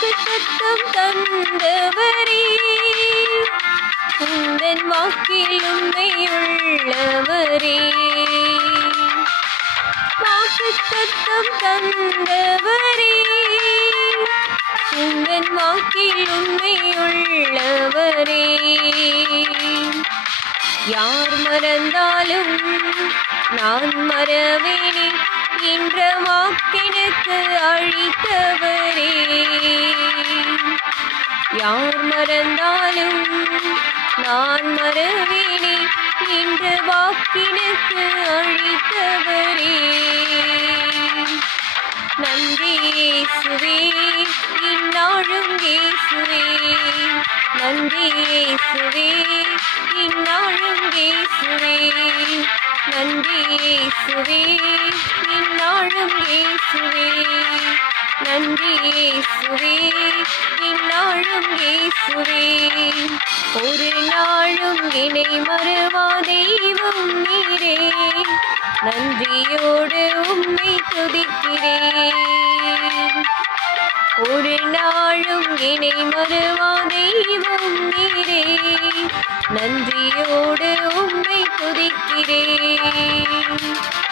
வாக்கு சத்தம் தந்தவரே. உந்தன் வாக்கில் உண்மையுள்ளவரே. வாக்கு சத்தம் தந்தவரே. உந்தன் வாக்கிலும் உண்மையுள்ளவரே. யார் மறந்தாலும் நான் மறவேனே. என்ற வாக்கினுக்கு அழித்தவர் யார் மறந்தாலும் நான் மறவேனே என்ற வாக்கினுக்கு அழித்தவரே. நன்றி இயேசுவே இந்நாளும் இயேசுவே. நன்றி இயேசுவே இந்நாளும் இயேசுவே. நன்றி இயேசுவே இந்நாளும் இயேசுவே. நன்றி இயேசுவே இயேசுவே ஒரு நாளும் இணை மறுவா தெய்வம் நீரே. நன்றியோடு உம்மை துதிக்கிறேன். ஒரு நாளும் இணை மறுவா தெய்வம் நீரே. நன்றியோடு உம்மை துதிக்கிறேன்.